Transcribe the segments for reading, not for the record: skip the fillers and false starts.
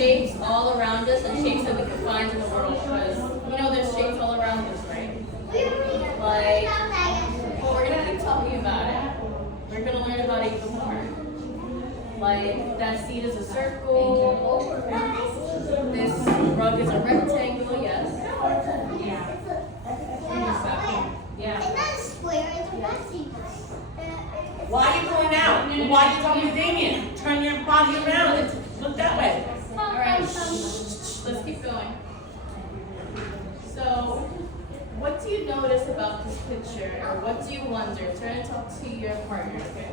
shapes all around us and shapes that we can find in the world. Because you know there's shapes all around us, right? Like, well, we're gonna keep talking about it. We're gonna learn about it even more. Like, that seat is a circle. This rug is a rectangle, yes. Yeah. It's not a square, it's a messy. Why are you going out? Why are you talking to Damien? Turn your body around. Look that way. All right. Let's keep going. So, what do you notice about this picture, or what do you wonder? Turn and talk to your partner, okay?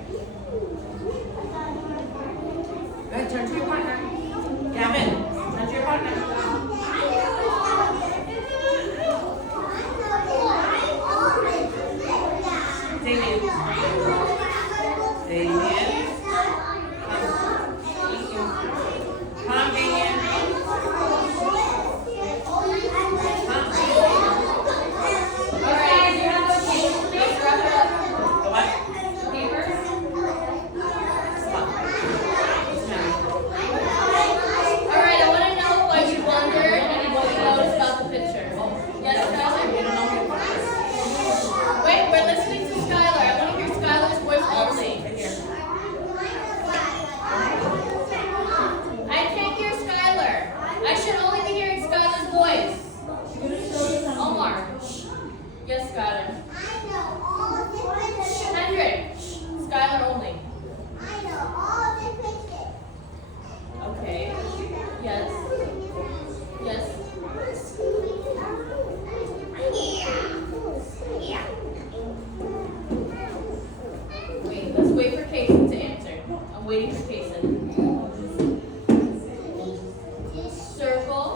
Go ahead, turn to your partner. Gavin, turn to your partner. Damien. Damien. Come, Damien. All right. You have a case. Let's wrap it up. Go back. Paper. Stop. All right. I want to know what you wondered and what you noticed about the picture. Yes, Skylar. Wait, we're listening to Skylar. I want to hear Skylar's voice only. I can't hear Skylar. I should only be hearing Skylar's voice. Omar. Yes, Skylar. Hendrik. Skylar only. Okay. Yes. Yes. Wait, let's wait for Kason to answer. I'm waiting for Kason. Circle.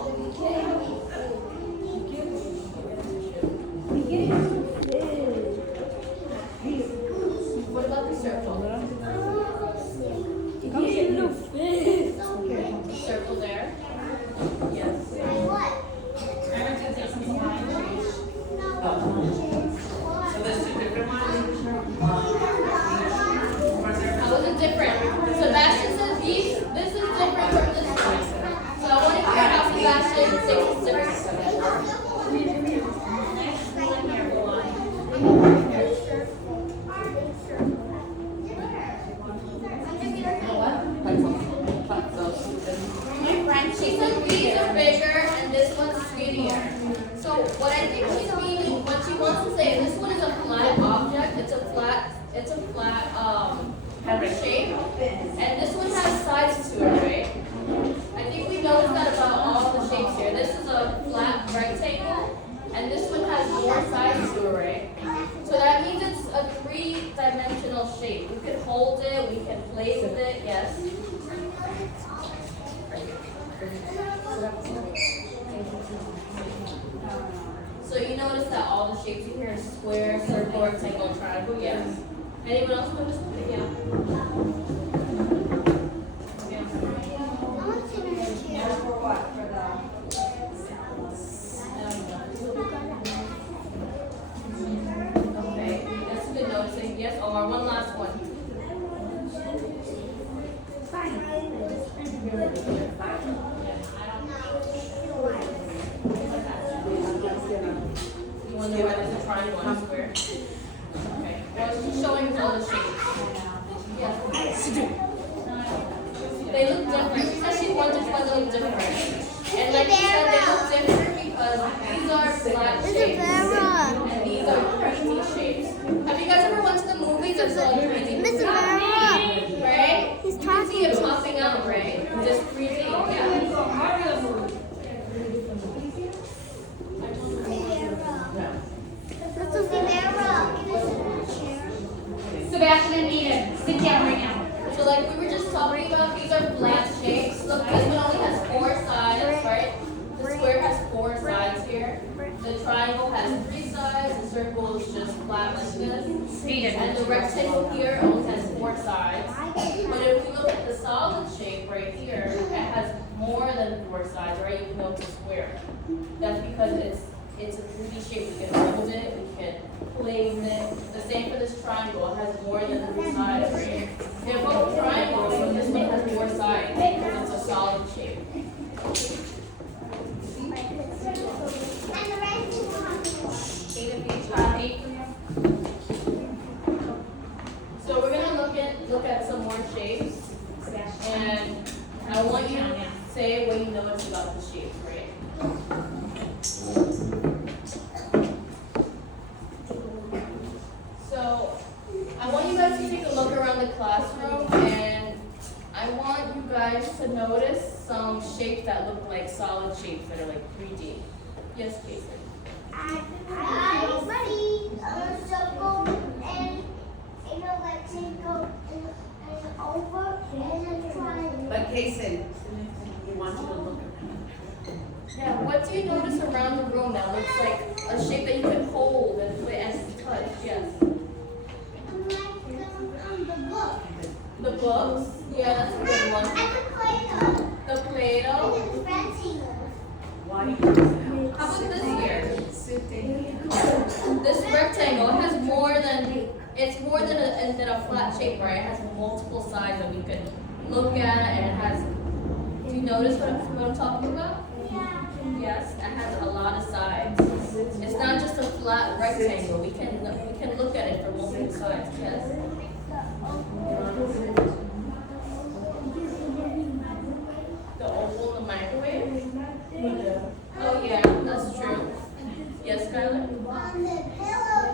What about the circle? Circle there. Yes. So there's two different ones. How is it different? Sebastian says this is different from this one. So I want to hear how Sebastian thinks it's different. She said these are bigger and this one's skinnier. So what I think she's meaning, what she wants to say, this one is a flat object. It's a flat shape, and this one has sides to it, right? I think we noticed that about all the shapes here. This is a flat rectangle, and this one has more sides to it, right? So that means it's a three-dimensional shape. We can hold it, we can play with it, yes. So you notice that all the shapes in here are square, circle, rectangle, triangle, yes. Anyone else notice something? Yeah. Okay, that's good noticing. Yes, Omar, one last one. You wonder why there's a triangle and a square? Okay. Well, she's showing all the shapes. Yes. They look different. She said she wonders why they look different. And like she said, they look different because these are flat shapes and these are 3D shapes. Have you guys ever went to the movies and saw 3D? Right? He's You can see it popping out, right? Just 3D. Yeah. Sebastian and Eden, sit down right now. So like we were just talking about, these are flat shapes. Look, this one only has 4 sides, right? The square has 4 sides here. The triangle has 3 sides. The circle is just flat like this. And the rectangle here only has 4 sides. But if we look at the solid shape right here, it has more than 4 sides, right? You know it's a square. That's because it's a 3D shape. We can hold it, we can play with it. The same for this triangle. It has more than 3 sides, right? They're both triangles, but this one has 4 sides because it's a solid shape. And the rest is one. 8 of each. 8 for you. So we're gonna look at some more shapes, Sebastian. and I want you to say what you notice about the shapes, right? So I want you guys to take a look around the classroom, and I want you guys to notice some shapes that look like solid shapes that are like 3D. Yes, Casey. I see a circle and a rectangle and an oval and a triangle. But Kason, we want you to look at Yeah, what do you notice around the room that looks like a shape that you can hold and play and touch? Yes. The book. The books? Yeah, that's a good one. And the Play-Doh. The Play-Doh? And the rectangle. Why do you do that? How about this here? Sit down. This rectangle has more than, it's more than a flat shape, right? It has multiple sides that we can look at, and it has, do you notice what I'm talking about? Yeah. Yes, it has a lot of sides. It's not just a flat rectangle. We can look at it from multiple sides. Yes. The oval in the microwave. Oh yeah, that's true. Yes, Skylar. On the pillow,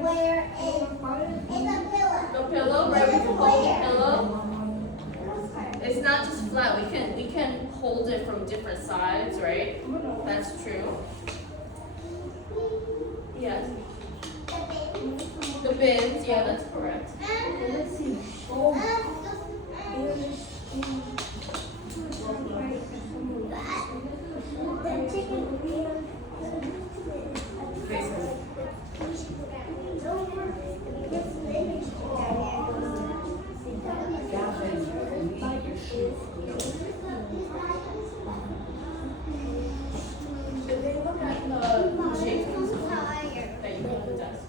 where it's a pillow. The pillow, right? We can hold the pillow. It's not just flat. We can hold it from different sides, right? That's true. Yes. The bins, yeah, that's correct. Should they look at the shapes that you put on the desk?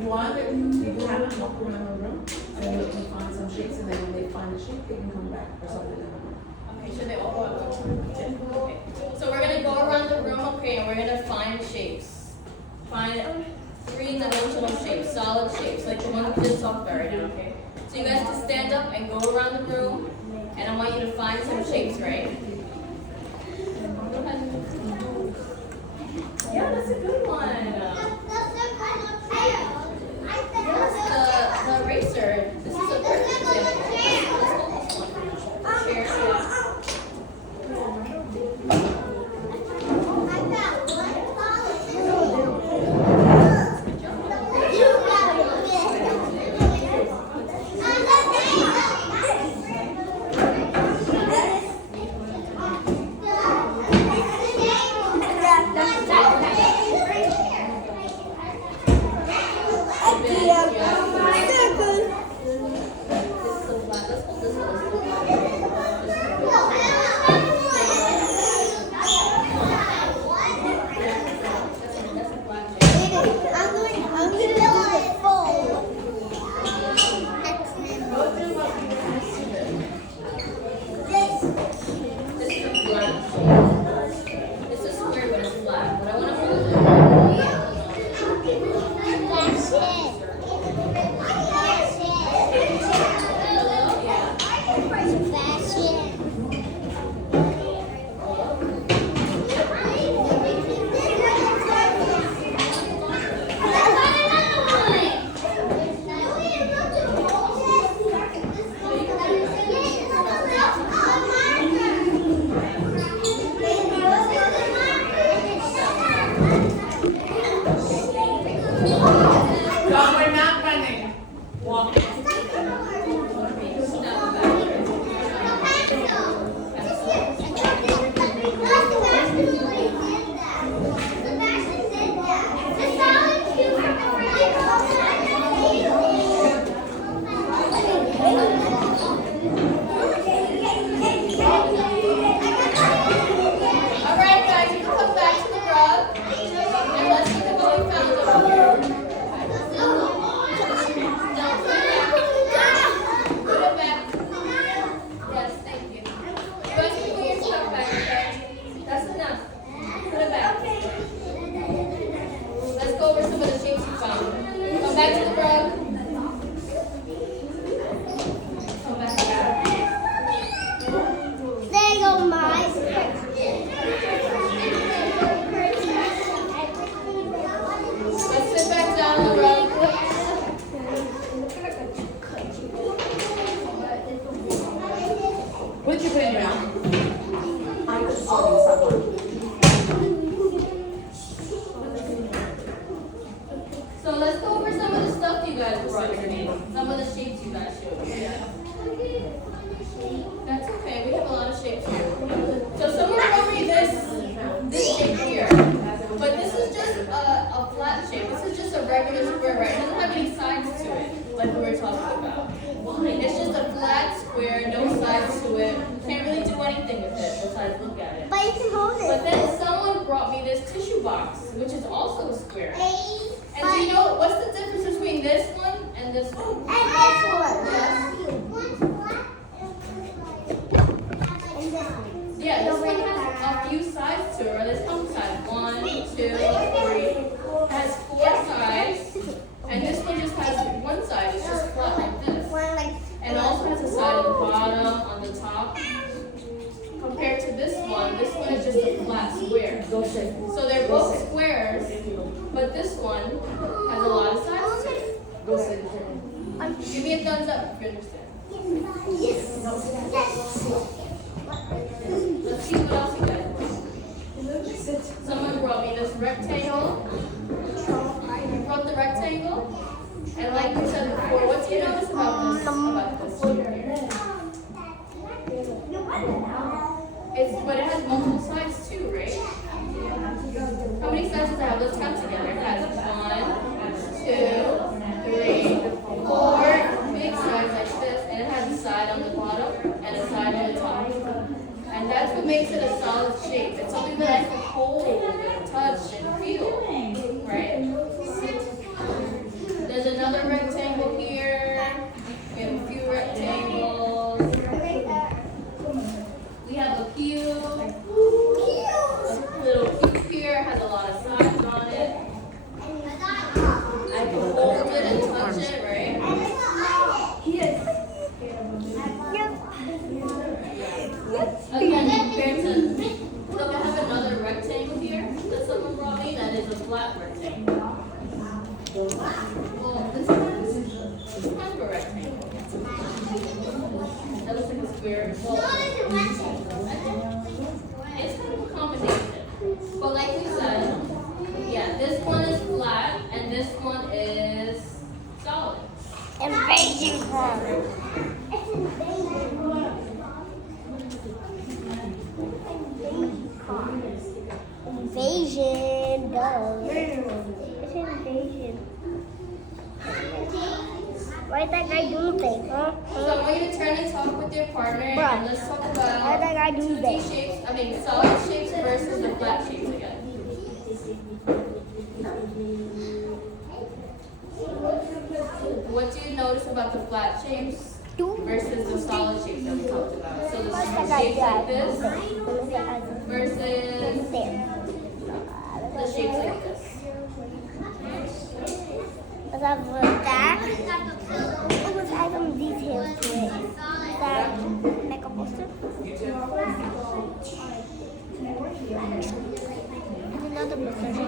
You want it, you have them walk around the room, and they can find some shapes, and then when they find a shape, they can come back or something. Okay, should they all go at once? Okay. So we're gonna go around the room, okay, and we're gonna find shapes. Find three-dimensional shapes, solid shapes, like the one we just talked about right now, okay? So you guys can stand up and go around the room, and I want you to find some shapes, right? Go ahead. Yeah, that's a good one. Yes, the eraser. This is a perfect example. Let's hold this one. Chair, yeah. What did you put in your mouth? I put salt in someone. So let's go over some of the stuff you guys brought with me. Some of the shapes you guys showed me. That's okay, we have a lot of shapes here. So someone brought me this shape here. But this is just a flat shape. This is just a regular square, right? It doesn't have any sides to it, like we were talking about. It's just a flat square, no sides to it. Can't really do anything with it besides look at it. But you can hold But it. then someone brought me this tissue box, which is also a square. And do But- you know what's the difference between this one and this one? And this one. One's flat and this one. Yeah, this one has a few sides to it, or there's how many sides? 1, 2, 3. Has 4 sides. And this one just has one side, it's just flat like this. One like And also has a side on the bottom, on the top. Compared to this one is just a flat square. Go shake. So they're both squares, but this one has a lot of sides to it. Go sit. Give me a thumbs up if you understand. yes. Let's see what else you guys brought. Someone brought me this rectangle. Brought the rectangle. And like we said before, what do you notice about this shape here? But it has multiple sides too, right? How many sides does it have? Let's count together. It has 1, 2, 3, 4 big sides like this, and it has a side on the bottom and a side on the top. And that's what makes it a solid shape. It's something that I can hold and touch and feel, right? There's another rectangle here. We have a few rectangles. We have a cube. A little cube here has a lot of sides on it. I can hold it and touch it, right? Again, compared to, so we have another rectangle here that someone brought me that is a flat rectangle. Well, this one is kind of a rectangle. That looks like a square. It's kind of a combination. But like we said, yeah, this one is flat and this one is solid. Invasion car. Invasion, duh. It's invasion. Why that guy doing things, huh? So I want you to turn and talk with your partner Bruh. and let's talk Why about that guy doing 2D that? shapes, solid shapes versus the flat shapes again. What do you notice about the flat shapes versus the solid shapes that we talked about? So the shapes like this versus the shapes like this. Let's have that. Let's add some details to it. That make a poster. And another poster.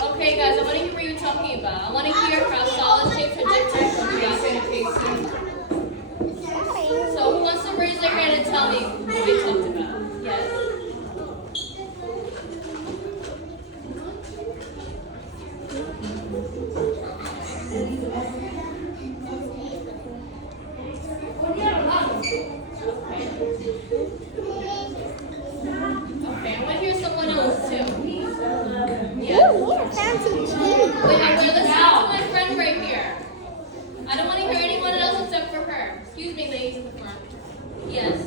Okay guys, I want to hear what you're talking about. I want to hear how solid shapes are different from flat shapes. So who wants to raise their hand and tell me what we talked about? Yes? Okay, I want to hear someone else too. Yeah. Ooh, yeah, fancy cheese. Wait, I'm going to listen to my friend right here. I don't want to hear anyone else except for her. Excuse me, ladies in the front. Yes.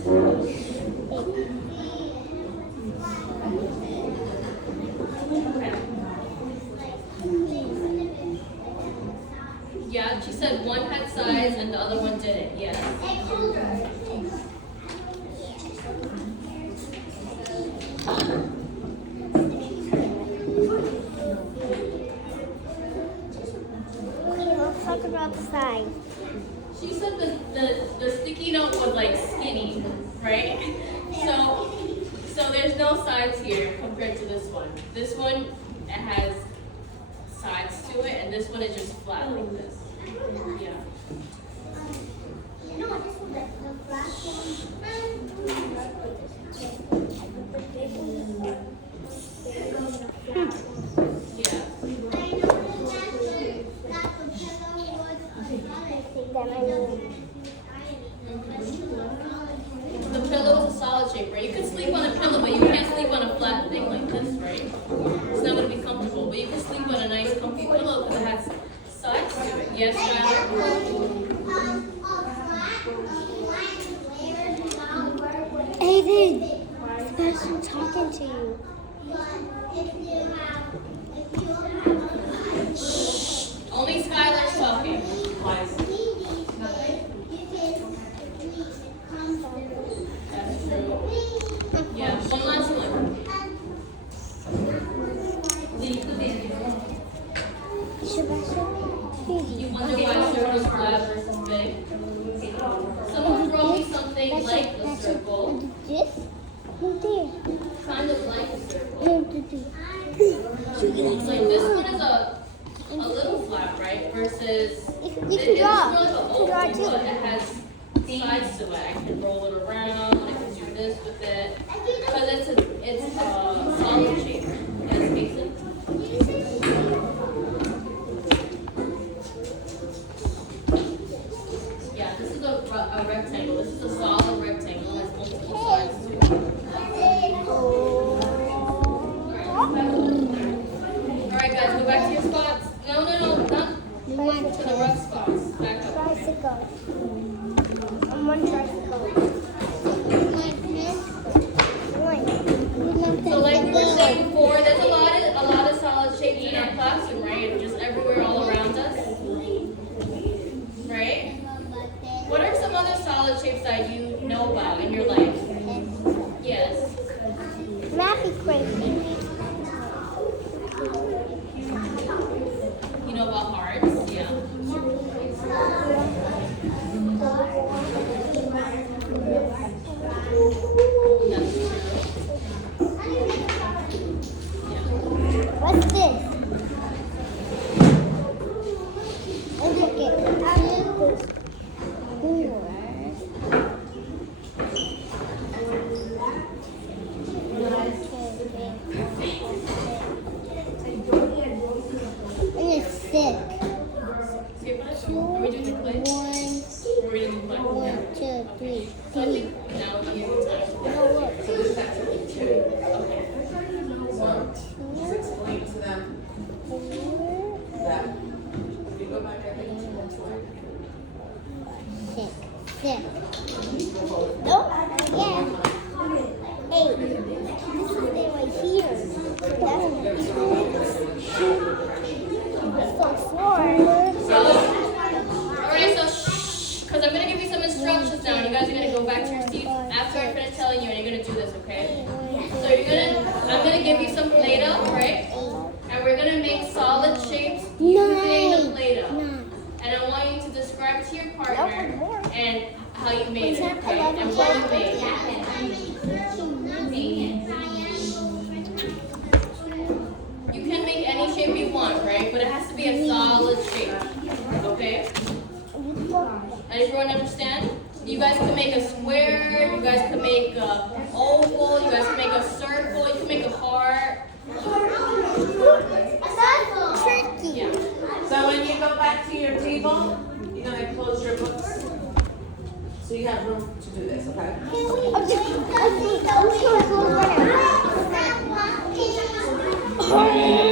Yeah, she said one had sides and the other one didn't. Yes. Okay, let's talk about the size. She said the sticky note was like skinny, right? So there's no sides here compared to this one. This one it has sides to it, and this one is just flat like this. Yeah. Yeah. The pillow is a solid shape, right? You can sleep on a pillow, but you can't sleep on a flat thing like this, right? It's not going to be comfortable. But you can sleep on a nice, comfy pillow because it has sides to it. Yes, Skylar? Aiden, this person talking to you. Only Skylar's talking. That's true. Yeah, one last one. You wonder why circles flat versus big? Someone draw me something like a circle, This? No, there. kind of like a circle. No, there. Like this one is a little flat, right? Versus You can it's draw. more like an You can draw oval, but too. it has sides to it. I can roll it around. I can do this with it because it's a solid shape. Yes, Mason? Yeah, this is a rectangle. This is a solid rectangle. It has multiple sides to it. All right, guys, go back to your spots. No, not to the rough spots. Back up. Okay. Tricycle. I'm on tricycle. So like we were saying before, there's a lot of solid shapes in our classroom, right? Just everywhere all around us. Right? What are some other solid shapes that you know about in your life? Yes. Math equation. You know about hearts? Yeah. That's true. Yeah. What's this? Look at it's sick. Skip it? Are we doing the play? Or are we doing the play? One, two, three. So I think now would be a good time. No, look. Just explain to them that if you go back, I think it's one time. Sick. Sick. Nope. Yeah. Hey, this is it right here. That's so four. Alright, so because I'm gonna give you some instructions now, and you guys are gonna go back to your seats after I finish telling you, and you're gonna do this, okay? So I'm gonna give you some Play-Doh, right? And we're gonna make solid shapes using the Play-Doh. And I want you to describe to your partner and how you made it, okay? And what you made. You can make any shape you want, right? But it has to be a solid shape, okay? And everyone understand? You guys can make a square, you guys can make a oval, you guys can make a circle, you can make a heart. Turkey. Yeah. So when you go back to your table, you're gonna close your books. So you have room to do this, okay? I'm just gonna go right now.